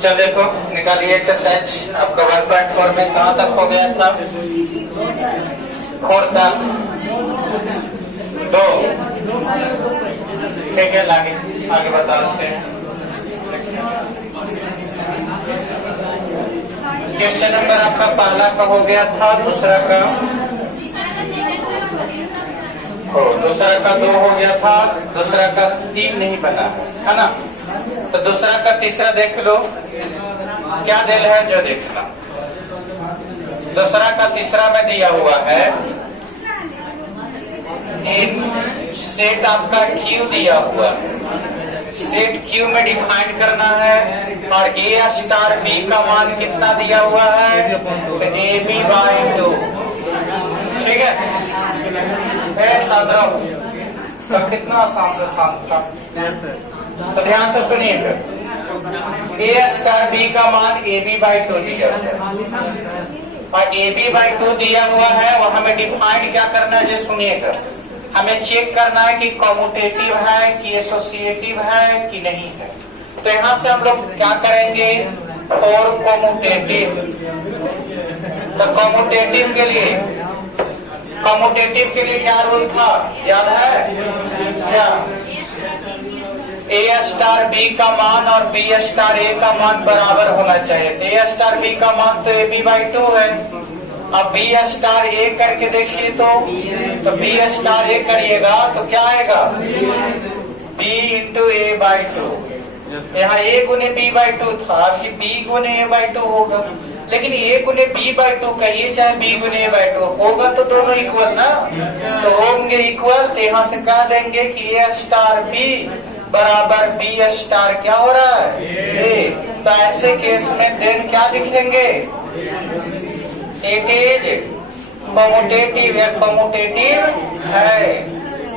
चल देखो निकालिए एक्सरसाइज। आपका 1.4 में कहाँ तक हो गया था? 4 तक 2। ठीक है, आगे बता देते हैं। क्वेश्चन नंबर आपका पहला का हो गया था, दूसरा का दूसरा का 2 हो गया था, दूसरा का 3 नहीं बना है ना। तो दूसरा का तीसरा देख लो क्या दिल है जो देखना। दूसरा का तीसरा में दिया हुआ है इन सेट आपका Q दिया हुआ है। सेट Q में डिफाइन करना है और A स्टार B का मान कितना दिया हुआ है? तो AB/2। ठीक है, साधराओ तो कितना आसान से शांत था। तो ध्यान से सुनिएगा, A स्टार B का मान AB/2 दिया हुआ है और AB/2 दिया हुआ है। वो हमें डिफाइन क्या करना है? जो सुनिएगा, हमें चेक करना है कि कॉम्यूटेटिव है कि एसोसिएटिव है कि नहीं है। तो यहाँ से हम लोग क्या करेंगे? और कॉम्यूटेटिव। तो कॉम्यूटेटिव के लिए क्या रूल था याद है क्या? A स्टार B का मान और B स्टार A का मान बराबर होना चाहिए। A स्टार B का मान तो AB/2 है। अब B स्टार A करके देखिए तो B स्टार A करिएगा तो क्या आएगा? B into A/2। यहाँ A गुने B/2 था कि B गुने A/2 होगा, लेकिन A गुने B/2 कहिए चाहे B गुने A/2 होगा तो दोनों इक्वल ना, तो होंगे इक्वल। तो यहाँ से कह देंगे कि A स्टार B बराबर B स्टार क्या हो रहा है? A। तो ऐसे केस में देन क्या लिखेंगे? इट इज कॉम्यूटेटिव या कॉम्यूटेटिव है।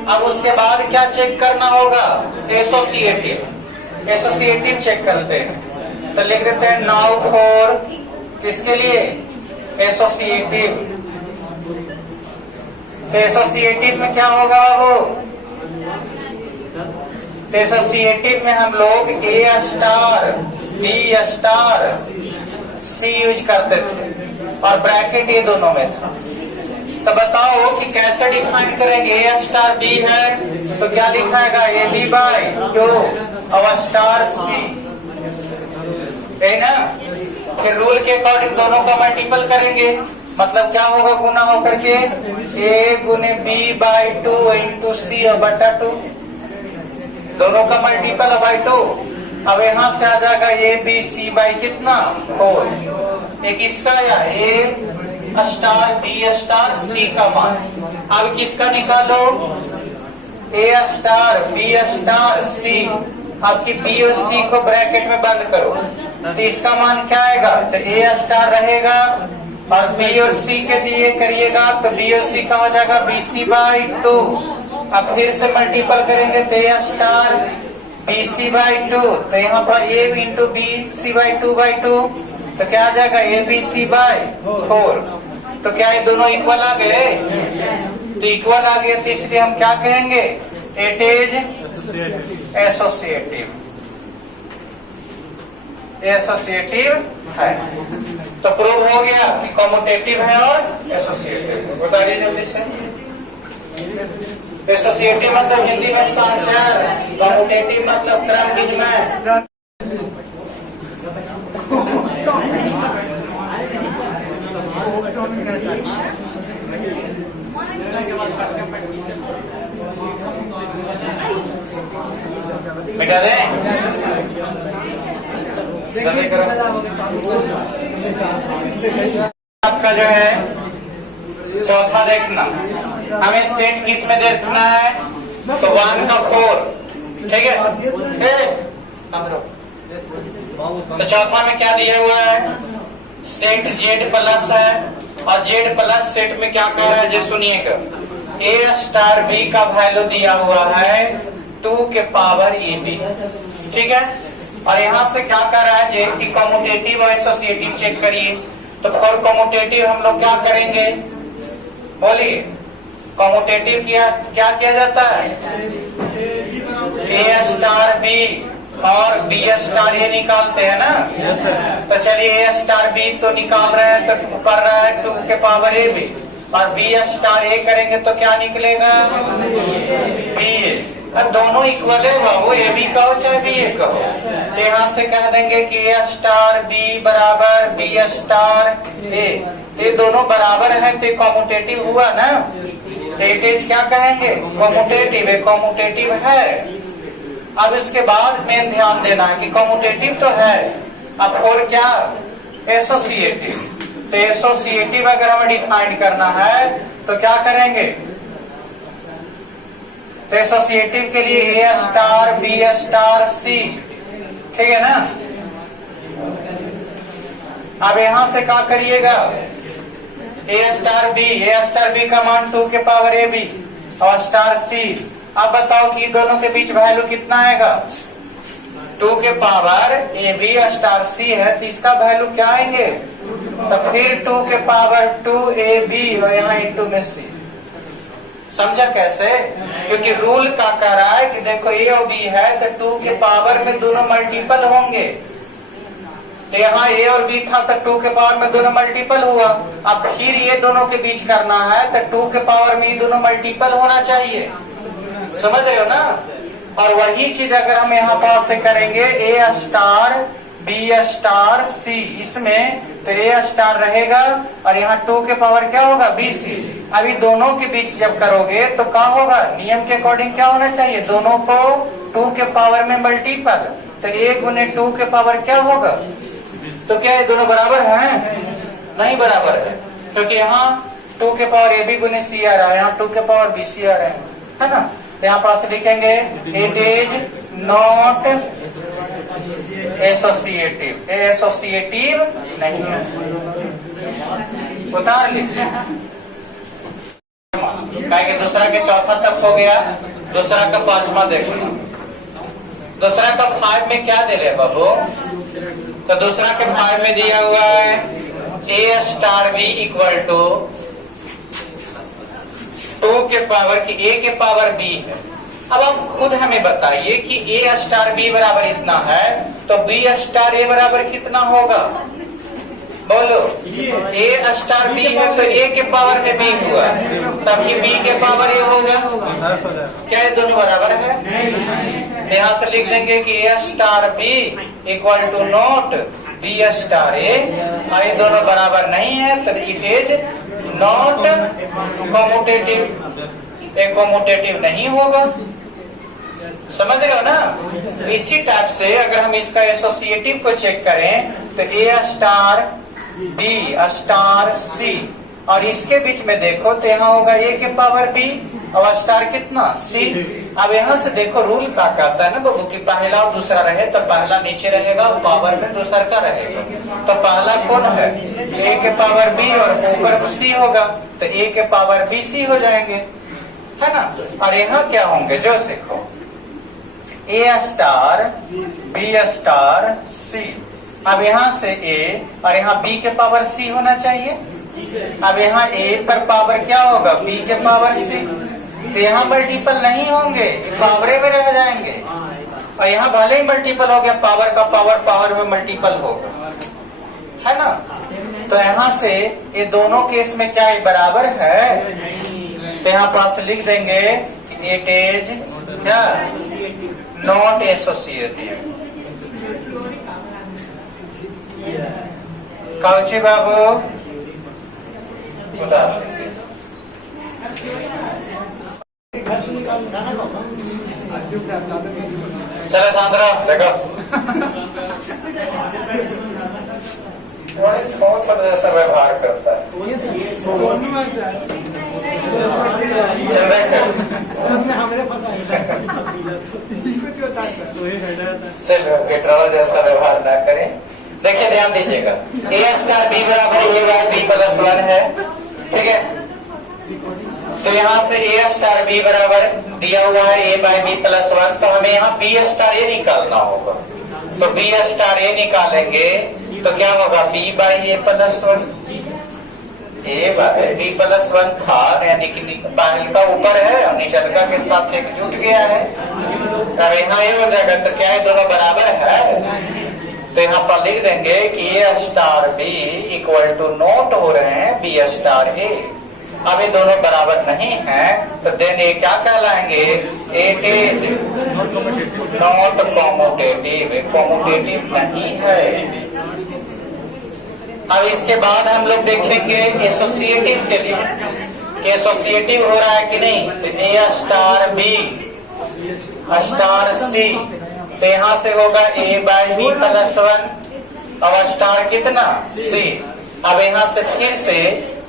अब उसके बाद क्या चेक करना होगा? एसोसिएटिव चेक करते हैं। तो लिख देते हैं नाउ फॉर किसके लिए? एसोसिएटिव। तो एसोसिएटिव में क्या होगा बाबू? तो एसोसिएटिव में हम लोग A star B star C use करते थे और ब्रैकेट ये दोनों में था। तो बताओ कि कैसे डिफाइन करेंगे? A स्टार B है तो क्या लिखाएगा? AB/2 और स्टार C है ना। फिर रूल के अकॉर्डिंग दोनों का मल्टीपल करेंगे, मतलब क्या होगा? गुना होकर के A गुने B/2 इंटू C और बटा 2, दोनों का मल्टीपल बाई 2। अब यहाँ से आ जाएगा ABC बाई कितना? 4। एक इसका या A star B star C का मान। अब किसका निकालो? A star B star C। अब की B और C को ब्रैकेट में बंद करो तो इसका मान क्या आएगा? तो A स्टार रहेगा और B और C के लिए करिएगा तो B और C का हो जाएगा BC/2। अब फिर से मल्टीपल करेंगे तो A स्टार BC/2। तो यहाँ पर A इंटू BC/2/2 तो क्या आ जाएगा? ABC/4। तो क्या ये दोनों इक्वल आ गए? तो इक्वल आ गए तो इसलिए हम क्या कहेंगे? इट इज एसोसिएटिव है। तो प्रूव हो गया कि कॉम्यूटेटिव है और एसोसिएटिव। बताइए जल्दी से। एसोसिएटिव मतलब हिंदी में संचार, कॉम्यूटेटिव मतलब क्रम विनिमय। बेटा दे आपका जो है चौथा देखना, हमें सेट किस में देखना है? तो 1 का 4। ठीक है, तो चौथा में क्या दिया हुआ है? सेट Z प्लस है और Z प्लस सेट में क्या कह रहा है? जो सुनिएगा, A स्टार B का वैल्यू दिया हुआ है 2 के पावर AB। ठीक है, और यहाँ से क्या कर रहा है? जे कि कॉम्यूटेटिव और एसोसिएटिव चेक करिए। तो फॉर कॉम्यूटेटिव हम लोग क्या करेंगे? बोलिए, कॉम्यूटेटिव क्या किया जाता है? A स्टार B और बी स्टार ये निकालते हैं ना। तो चलिए ए स्टार बी तो निकाल रहे हैं, तो कर रहा है 2 के पावर ए बी, और बी स्टार ए करेंगे तो क्या निकलेगा, बी ए। दोनों इक्वल है बाबू, ए बी कहो चाहे बी ए कहो। तो यहाँ से कह देंगे कि ए स्टार बी बराबर बी स्टार ए, ये दोनों बराबर है तो कॉम्यूटेटिव हुआ ना। तो इट क्या कहेंगे, कॉम्यूटेटिव है, कॉम्यूटेटिव है। अब इसके बाद मेन ध्यान देना है कि कॉम्यूटेटिव तो है, अब और क्या, एसोसिएटिव। तो एसोसिएटिव अगर हमें डिफाइन करना है तो क्या करेंगे, तो एसोसिएटिव के लिए ए स्टार बी स्टार सी, ठीक है ना। अब यहां से क्या करिएगा, ए स्टार बी का मान 2 के पावर ए बी और स्टार सी। अब बताओ कि दोनों के बीच वैल्यू कितना आएगा, 2 के power A B star c है, तो इसका वैल्यू क्या आएंगे, तो फिर 2 के पावर 2 ए बी और यहाँ इंटू में सी। समझा कैसे, क्योंकि रूल का कह रहा है कि देखो ए और बी है तो 2 के पावर में दोनों मल्टीपल होंगे। तो यहाँ ए और बी था तो 2 के पावर में दोनों मल्टीपल हुआ। अब फिर ये दोनों के बीच करना है तो 2 के पावर में ये दोनों मल्टीपल होना चाहिए, समझ रहे हो ना। और वही चीज अगर हम यहाँ पास से करेंगे ए स्टार बी स्टार सी, इसमें तो ए स्टार रहेगा और यहाँ 2 के पावर क्या होगा बी सी। अभी दोनों के बीच जब करोगे तो क्या होगा, नियम के अकॉर्डिंग क्या होना चाहिए, दोनों को 2 के पावर में मल्टीपल, तो 1 गुने 2 के पावर क्या होगा, तो क्या ये दोनों बराबर हैं, नहीं बराबर है, क्योंकि यहाँ 2 के पावर ए बी गुने सी आ रहा है, यहाँ 2 के पावर बी सी आ रहा है ना। तो यहाँ पास लिखेंगे it is not associative, associative नहीं है, उतार लीजिए। दूसरा के चौथा तक हो गया, दूसरा का 5वां देखो। दूसरा का 5 में क्या दे रहे बाबू, तो दूसरा के 5 में दिया हुआ है ए स्टार बी इक्वल टू 2 के पावर की ए के पावर बी है। अब आप खुद हमें बताइए कि ए स्टार बी बराबर इतना है तो बी स्टार ए बराबर कितना होगा, बोलो। ए स्टार बी है तो ए के पावर में बी हुआ, तभी बी के पावर ए होगा। क्या ये दोनों बराबर है, तो यहाँ से लिख देंगे कि A star B equal to not B star A, और ये दोनों बराबर नहीं है तो it is not commutative, A commutative नहीं होगा। समझ रहे हो ना। इसी टाइप से अगर हम इसका एसोसिएटिव को चेक करें तो ए स्टार बी स्टार सी, और इसके बीच में देखो तो यहाँ होगा ए के पावर बी और स्टार कितना सी। अब यहाँ से देखो रूल क्या कहता है ना बाबू कि पहला और दूसरा रहे तो पहला नीचे रहेगा, पावर में दूसरा का रहेगा। तो पहला कौन है, ए के पावर बी और ऊपर सी होगा, तो ए के पावर बी सी हो जाएंगे, है ना। और यहाँ क्या होंगे जो देखो ए स्टार बी स्टार सी। अब यहाँ से ए और यहाँ बी के पावर सी होना चाहिए। अब यहाँ ए पर पावर क्या होगा, बी के पावर सी, तो यहाँ मल्टीपल नहीं होंगे, पावरे में रह जाएंगे। और यहाँ भले ही मल्टीपल हो गया, पावर का पावर पावर में मल्टीपल होगा, है ना। तो यहाँ से ये दोनों केस में क्या ये बराबर है, तो यहाँ पास लिख देंगे इट इज क्या नॉट एसोसिएटिव। कौची बाबू बता, चलो सांद्रा देखो छोटा जैसा व्यवहार करता है। चलो पेट्रोल जैसा व्यवहार ना करें। देखिए ध्यान दीजिएगा, ए स्टार बी बराबर ए बाय बी प्लस 1 है, ठीक है। तो यहाँ से ए स्टार बी बराबर दिया हुआ है ए बाय बी प्लस 1, तो हमें यहाँ बी स्टार ए निकालना होगा। तो बी स्टार ए निकालेंगे तो क्या होगा, B by A plus 1, A by B plus 1 था, यानी कि पहल का ऊपर है और निचलका के साथ एक जुट गया है। अब यहाँ ये हो जाएगा, तो क्या ये दोनों बराबर है? तो यहाँ पर लिख देंगे कि A star B equal to not हो रहे हैं बी स्टार ए। अब ये दोनों बराबर नहीं है तो देन ये क्या कहलाएंगे? It is not commutative, commutative नहीं है। अब इसके बाद हम लोग देखेंगे एसोसिएटिव के लिए कि एसोसिएटिव हो रहा है कि नहीं। तो ए स्टार बी स्टार सी, तो यहाँ से होगा ए बाई बी प्लस 1। अब स्टार कितना? सी। अब यहाँ से फिर से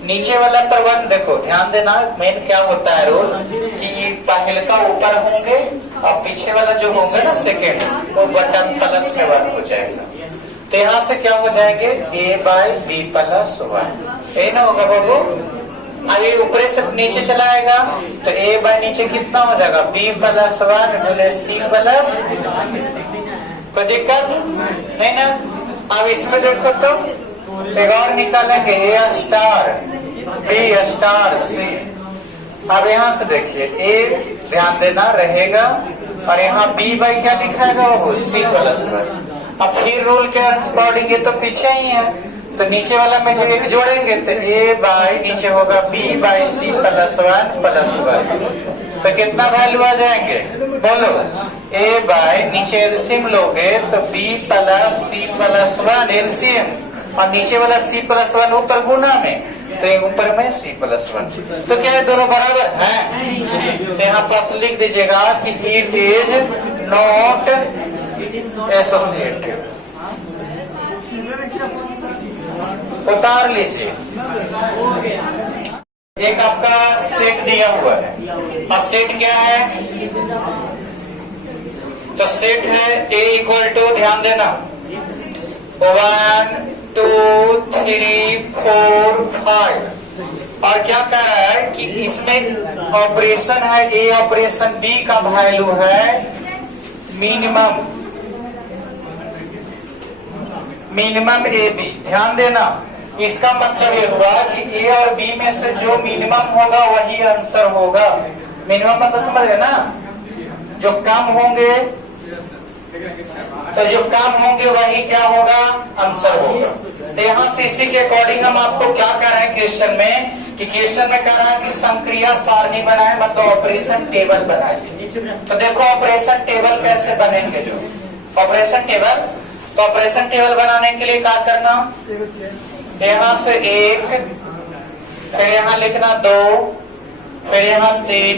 नीचे वाला पर 1 देखो, ध्यान देना मेन क्या होता है रूल कि ये पहले का ऊपर होंगे और पीछे वाला जो होंगे ना सेकेंड, वो बटन प्लस में 1 हो जाएगा। तो यहाँ से क्या हो जाएंगे? ए बाई बी प्लस 1, ये ना होगा बाबू। अब ये ऊपर से नीचे चलाएगा तो ए बाई नीचे कितना हो जाएगा? बी प्लस 1 बोले सी प्लस। कोई दिक्कत नहीं ना? अब इसमें देखो तो एक और निकालेंगे ए स्टार बी स्टार सी। अब यहाँ से देखिए ए ध्यान देना रहेगा और यहाँ बी बाई क्या लिखाएगा? वो सी प्लस 1। अब फिर रूल के अकॉर्डिंग ये तो पीछे ही है, तो नीचे वाला में जो एक जोड़ेंगे तो ए बाई नीचे होगा B by C plus 1 plus 1। तो कितना वैल्यू आ जाएंगे बोलो? ए बाई नीचे एलसीएम लोगे तो B plus C plus 1 LCM, और नीचे वाला सी प्लस 1 ऊपर गुना में, तो ऊपर में सी प्लस 1। तो क्या है दोनों बराबर हैं? तो यहाँ पास लिख दीजिएगा कि इट इज नॉट एसोसिएटिव। उतार लीजिए। एक आपका सेट दिया हुआ है और सेट क्या है? तो सेट है ए इक्वल टू, ध्यान देना, 1 2 3 4 5। और क्या कह रहा है कि इसमें ऑपरेशन है ए ऑपरेशन बी का वैल्यू है मिनिमम, मिनिमम ए बी। ध्यान देना, इसका मतलब ये हुआ कि ए और बी में से जो मिनिमम होगा वही आंसर होगा। मिनिमम मतलब समझ गए ना? जो कम होंगे, तो जो कम होंगे वही क्या होगा? आंसर होगा। तो यहाँ से इसी के अकॉर्डिंग हम आपको क्या कह रहे हैं क्वेश्चन में, कि क्वेश्चन में कह रहा है कि संक्रिया सारणी बनाए, मतलब ऑपरेशन टेबल बनाइए। तो देखो ऑपरेशन टेबल कैसे बनेंगे? जो ऑपरेशन टेबल, तो ऑपरेशन टेबल बनाने के लिए क्या करना? यहाँ से 1, फिर यहाँ लिखना 2, फिर यहाँ 3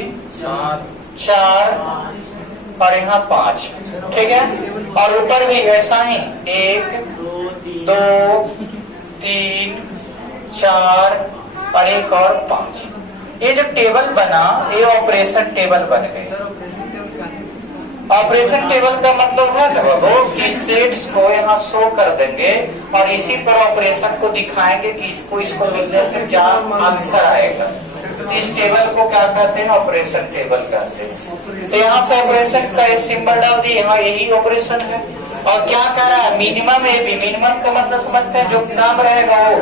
4 और यहाँ 5, ठीक है। और ऊपर भी ऐसा ही 1 2 3 4 और 1 और 5। ये जो टेबल बना ये ऑपरेशन टेबल बन गए। ऑपरेशन टेबल का मतलब है ना वो कि सेट्स को यहाँ शो कर देंगे और इसी पर ऑपरेशन को दिखाएंगे कि इसको लिखने से क्या आंसर आएगा। तो इस टेबल को क्या कहते हैं? ऑपरेशन टेबल कहते हैं। तो यहाँ से ऑपरेशन का सिंबल डाल दिए, यहाँ यही ऑपरेशन है। और क्या कह रहा है? Minimum A B. मिनिमम का मतलब समझते हैं जो काम रहेगा वो।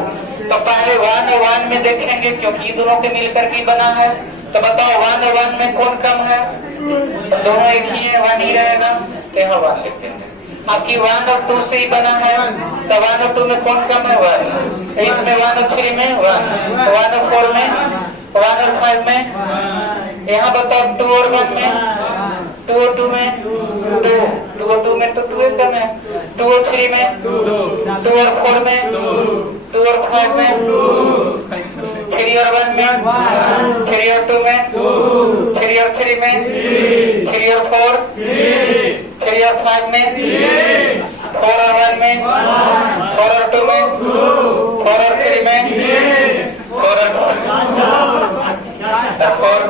तो पहले 1 और 1 में देखेंगे क्योंकि दोनों के मिलकर के बना है। तो बताओ 1 और 1 में कौन कम है? तो दोनों एक ही है, 1 ही रहेगा, तो यहाँ 1 लिख देंगे। आपकी 1 और 2 से ही बना है, तो 1 और 2 में कौन कम है? 1। इसमें 1 और 3 में 1, 1 और 4 में, 1 और 5 में। यहाँ बताओ 2 और 1 में, 2 और 2 में 2, 2 और 2 में तो 2 कम है, 2 और 3 में 2 और 4 में 2 और 5 में 3 और 1 में 3 और 2 में 3 और 3 में 3 और 4 3 और 5 में 4 और 1 में 4 और 2 में 4 और 3 में 4 और 4।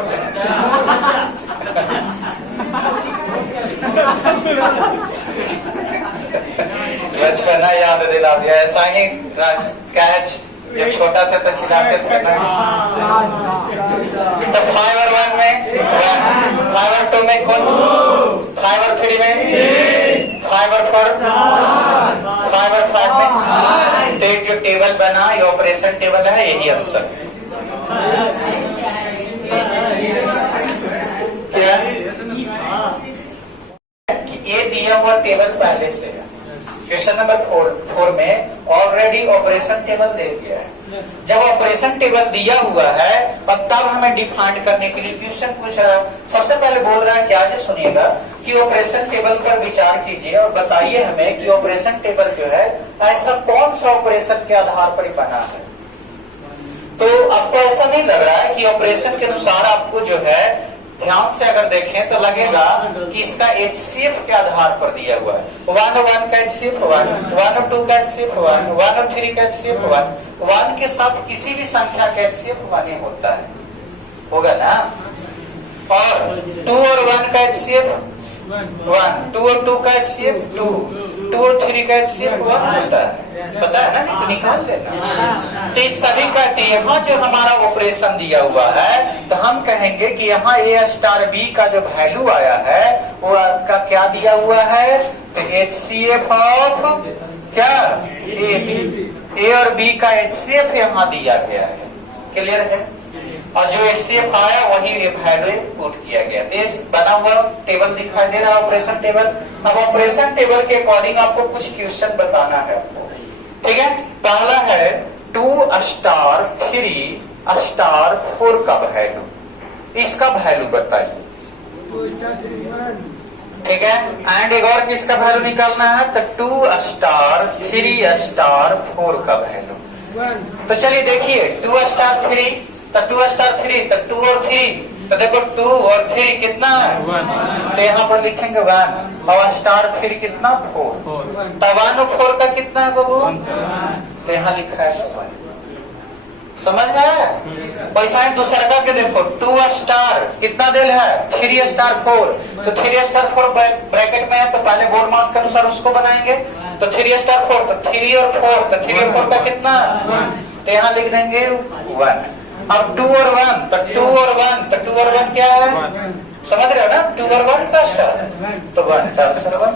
बचपना याद दिला दिया। ऐसा ही कैच जब छोटा थे तो चिल्लाते थे ना। तो 5 और 1 में 1, 5 और 2 में कौन, 5 और 3 में 5 और 4, 5 और 5 में। तो एक जो टेबल बना ये ऑपरेशन टेबल है, यही आंसर क्या? दिया हुआ टेबल पहले से है। क्वेश्चन नंबर 4 में ऑलरेडी ऑपरेशन टेबल दे दिया है। जब ऑपरेशन टेबल दिया हुआ है और तब हमें डिफाइन करने के लिए क्वेश्चन पूछ रहा है। सबसे पहले बोल रहा है क्या, जो सुनिएगा कि ऑपरेशन टेबल पर विचार कीजिए और बताइए हमें कि ऑपरेशन टेबल जो है ऐसा कौन सा ऑपरेशन के आधार पर बना है। तो आपको ऐसा नहीं लग रहा है कि ऑपरेशन के अनुसार आपको जो है ध्यान से अगर देखें तो लगेगा कि इसका HCF के आधार पर दिया हुआ है। 101 का HCF 1, 102 का HCF 1, 103 का HCF 1, 1 के साथ किसी भी संख्या का HCF 1 ही होता है, होगा ना। और 2 और 1 का HCF 1, 2 और 2 का HCF 2, 2 और 3 का HCF 1 होता है, पता है ना, नहीं तो निकाल लेना। तो इस सभी का यहाँ जो हमारा ऑपरेशन दिया हुआ है तो हम कहेंगे कि यहाँ A स्टार B का जो वैल्यू आया है वो आपका क्या दिया हुआ है, तो HCF ऑफ क्या A और B का HCF यहाँ दिया गया है। क्लियर है। और जो HCF आया वही वैल्यू पुट किया गया। तो बना हुआ टेबल दिखाई दे रहा है ऑपरेशन टेबल। अब ऑपरेशन टेबल के अकॉर्डिंग आपको कुछ क्वेश्चन बताना है, ठीक है। पहला है 2 स्टार 3 स्टार 4 का वैल्यू, इसका वैल्यू बताइए, ठीक है। एंड एक और किसका वैल्यू निकालना है, तो 2 स्टार 3 स्टार 4 का वैल्यू। तो चलिए देखिए 2 स्टार 3, तो 2 स्टार 3, तो 2 और 3, तो देखो 2 और 3 कितना है, तो यहाँ पर लिखेंगे 1 और स्टार 3 कितना 4, तो 1 और 4 का कितना है बाबू, तो यहाँ लिखा है 1। समझ में आया। वैसा ही दूसरा का के देखो 2 स्टार कितना दिल है 3 स्टार 4, तो 3 स्टार 4 ब्रैकेट में है तो पहले बोर्ड मास के अनुसार उसको बनाएंगे, तो 3 स्टार 4, तो 3 और 4, तो 3 और 4 का कितना, तो यहाँ लिख देंगे 1। अब 2 और 1, तो 2 और 1, तो 2 और 1 क्या है, समझ रहे हो ना, 2 और 1 का स्टार, तो 1 का आंसर 1।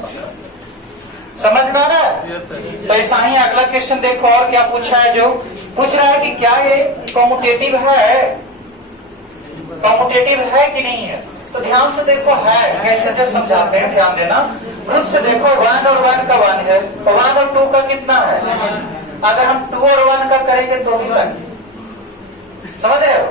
समझ में आ रहा है। तो ऐसा ही अगला क्वेश्चन देखो और क्या पूछा है, जो पूछ रहा है कि क्या ये कॉम्यूटेटिव है, कॉम्यूटेटिव है कि नहीं है। तो ध्यान से देखो है कैसे जो समझाते हैं, ध्यान देना खुद से देखो। 1 और 1 का 1 है, तो 1 और 2 का कितना है, अगर हम 2 और 1 का करेंगे तो भी 1, समझ रहे हो।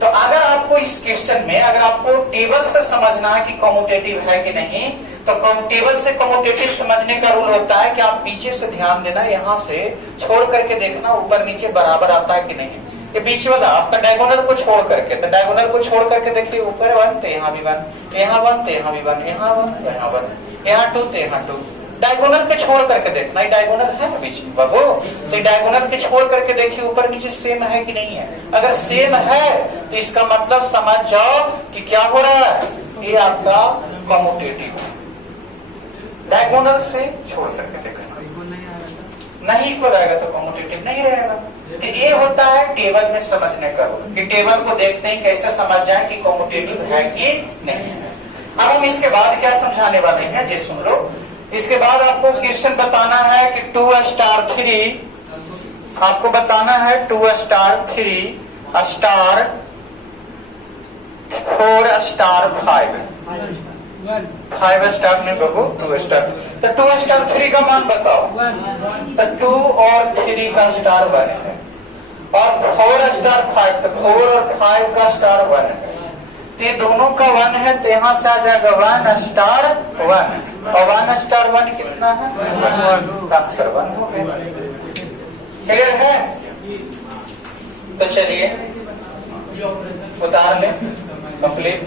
तो अगर आपको इस क्वेश्चन में अगर आपको टेबल से समझना है कि कॉम्यूटेटिव है कि नहीं, तो टेबल से कॉम्यूटेटिव समझने का रूल होता है कि आप पीछे से ध्यान देना, यहाँ से छोड़ करके देखना ऊपर नीचे बराबर आता है कि नहीं। ये बीच वाला आपका डायगोनल को छोड़ करके, तो डायगोनल को छोड़ करके देखिए ऊपर 1 तो यहाँ भी 1, यहाँ 1 तो यहाँ भी 1, यहाँ 1 तो यहाँ 1, यहाँ 2 तो यहाँ 2। डायगोनल के छोड़ करके देखना, ये डायगोनल है ना बीच में बाबू, तो डायगोनल के छोड़ करके देखिए ऊपर नीचे सेम है कि नहीं है। अगर सेम है तो इसका मतलब समझ जाओ कि क्या हो रहा है, ये आपका कॉम्यूटेटिव है। डायगोनल से छोड़ करके देखना, नहीं को रहेगा तो कॉम्यूटेटिव नहीं रहेगा। तो ये होता है टेबल में समझने का रूल, कि टेबल को देखते ही कैसे समझ जाए कि कॉम्यूटेटिव है कि नहीं है। अब हम इसके बाद क्या समझाने वाले हैं, जी सुन लो। इसके बाद आपको क्वेश्चन बताना है कि 2 स्टार 3, आपको बताना है 2 स्टार 3 स्टार 4 स्टार 5 स्टार में बाबू 2 स्टार, तो 2 स्टार 3 का मान बताओ, तो 2 और 3 का स्टार 1 है, और 4 स्टार 5, तो 4 और 5 का स्टार 1 है। तो ये दोनों का 1 है, तो यहाँ से आ जाएगा 1 स्टार 1, और 1 स्टार 1 कितना है, तो आंसर 1 हो गया। क्लियर है। तो चलिए उतार लें कंप्लीट।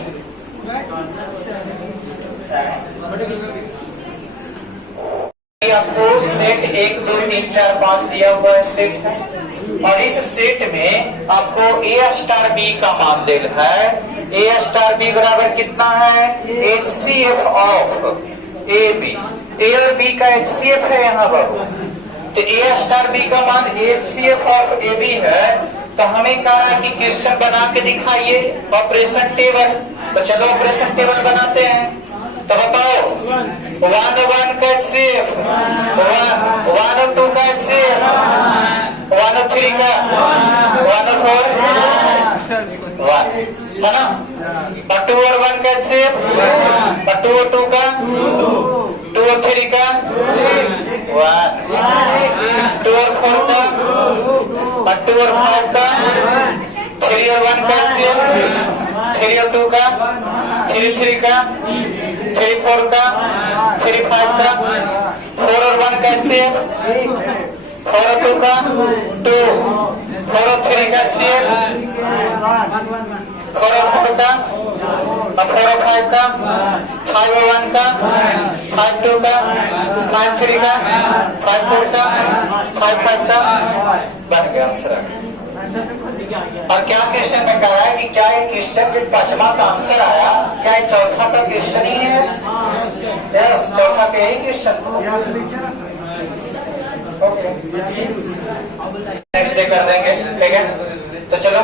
आपको सेट 1 2 3 4 5 दिया हुआ है, सेट है, और इस सेट में आपको A स्टार B का मान दिल है। A स्टार B बराबर कितना है, HCF ऑफ AB, A और B का HCF है यहाँ पर, तो A स्टार B का मान HCF ऑफ AB है। तो हमें कहा है कि क्वेश्चन बना के दिखाइए ऑपरेशन टेबल, तो चलो ऑपरेशन टेबल बनाते हैं। तो बताओ 1 और 1 का HCF, 1 और 2 का HCF, 1 और 3 का, 1 और 4 1 है ना, और 2 और 1 का HCF, और 2 और 2 का 2 और 3 का 1, 2 और 4 का और 2 और 5 का 3 और 1 का HCF, 3 और 2 का 3 का 3 4 का 3 5 का 4 और 1 का HCF, 4 और 2 का 2, 4 और 3 का HCF, 4 और 4 का और 4 और 5 का 5 और 1 का 5 2 का 5 3 का 5 4 का 5 5 का बन गया आंसर आ गया। और क्या क्वेश्चन में कहा है कि क्या ये क्वेश्चन जो 5वां का आंसर आया क्या ये चौथा का क्वेश्चन ही है? यस, चौथा का यही क्वेश्चन था। ओके, नेक्स्ट डे कर देंगे, ठीक है? तो चलो